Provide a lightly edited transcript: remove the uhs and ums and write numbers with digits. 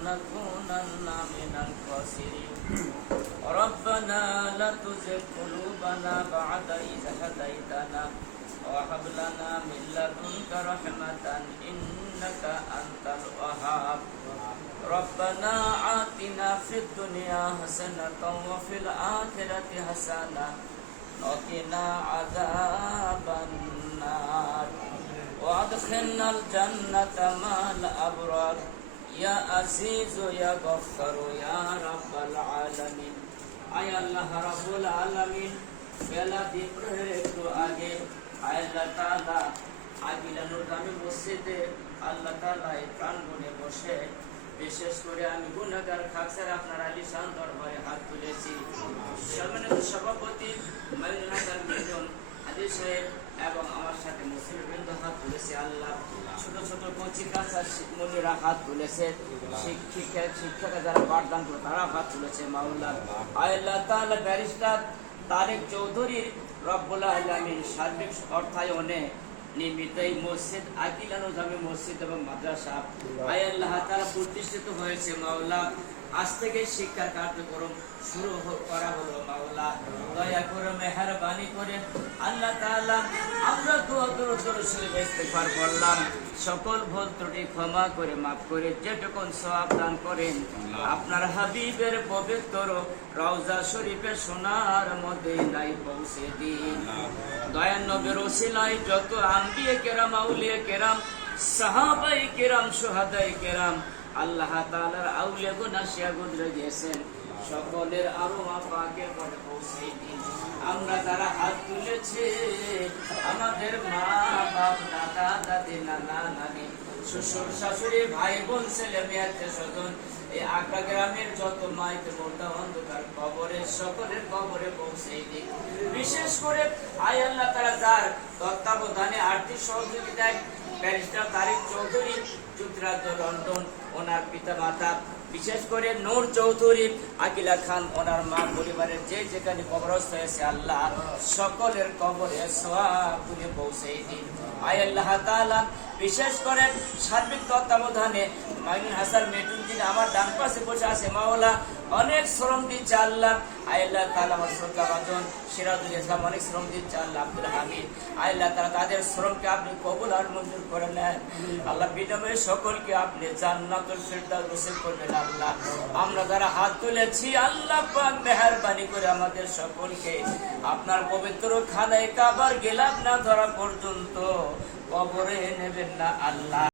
لنكونن من الخاسرين ربنا لا تزغ قلوبنا بعد إذ هديتنا وهب لنا من لدنك رحمة إنك أنت الوهاب ربنا آتنا في الدنيا حسنة وفي الآخرة حسنة وقنا عذاب النار وادخلنا الجنة مع الأبرار يا عزيز يا غفار يا رب العالمين আয় আল্লাহ রাব্বুল আলামিন বেলা দ্বীপের একটু আগে আল্লাহ তাআলা আকিলানুর জামি মসজিদে আল্লাহ তাআলা এই প্রাঙ্গণে বসে বিশেষ করে আমি গুনাহগার খাকসার আপনার আলিশান দরবারে হাত তুলেছি। সম্মানিত সভাপতি মাইনুল হাসান মিলন হাজি সাহেব এবং আমার সাথে মুসলিম বৃন্দ হাত তুলেছে। আল্লাহ ছোট ছোট কচি কাঁচা মুনিরা হাত তুলেছে, শিক্ষক যারা পাঠদান করে তারা হাত তুলেছে। মাওলা আল্লাহ তাআলা ব্যারিস্টার তারেক চৌধুরীর রব্বুল আলামিন সার্বিক অর্থায়নে নির্মিত এই মসজিদ আকিলানুর জামি মসজিদ এবং মাদ্রাসা আল্লাহ তাআলা প্রতিষ্ঠিত হয়েছে। মাওলা আজ থেকে শিক্ষা কার্যক্রম শুরু করা হলো। মাওলা দয়া করে মেহেরবানি করে আল্লাহ তাআলা আমরা দরুদ শরীফ ইস্তিগফার করলাম, সকল ভুল ত্রুটি ক্ষমা করে মাফ করে যেটুকুন সওয়াব দান করেন আপনার হাবিবের পবিত্র রওজা শরীফের সোনার মদিনায় পৌঁছে দিন। দয়ার নবীর ওসিলায় যত আম্বিয়ে কেরাম আউলিয়া কেরাম সাহাবায়ে কেরাম শুহাদায়ে কেরাম আল্লাহ তাআলার আউলিয়া গুনাশিয়া গুজরে গিয়েছেন সকলের আরওয়া পাকের পরে পৌঁছে দিন। আমরা যারা হাত তুলেছে আমাদের মা বাপ দাদা দাদি নানা নানি শ্বশুর শাশুড়ি ভাই বোন ছেলে মেয়ে আত্মীয় স্বজন এই আগ্রা গ্রামের যত মাইত বোনটা অন্ধকার কবরে সকলের কবরে পৌঁছে দিন। বিশেষ করে আয় আল্লাহ তাআলা যার তত্ত্বাবধানে আর্থিক সহযোগিতায় ব্যারিস্টার তারেক চৌধুরী যুক্তরাজ্য লন্ডন ওনার পিতা মাতা বিশেষ করে নূর চৌধুরী আকিলা খান ওনার মা পরিবারের যে যেখানে কবরস্থ হয়েছে আল্লাহ সকলের কবরে সওয়াব করে পৌঁছে দিন। আয় আল্লাহ তাআলা বিশেষ করে সার্বিক তত্ত্বাবধানে মাইনুল হাসান মেটুন যিনি আমার ডান পাশে বসে আছে মাওলা অনেক শ্রম দিচ্ছে আল্লাহ। আয় আল্লাহ তাআলা আমার শ্রদ্ধা ভাজন সিরাজুল ইসলাম অনেক শ্রম দিচ্ছে আল্লাহ। আব্দুল হামিদ আয় আল্লাহ তাআলা তাদের শ্রমকে আপনি কবুল আর মঞ্জুর করে নেন আল্লাহ। বিনামূল্যে সকলকে আপনি জান্নাতুল ফিরদাউস নসিব করবেন আল্লাহ। আমরা যারা হাত তুলেছি আল্লাহ পাক মেহেরবানি করে আমাদের সকলকে আপনার পবিত্র খানায়ে কাবার গেলাম না ধরা পর্যন্ত কবরে নেবেন না আল্লাহ।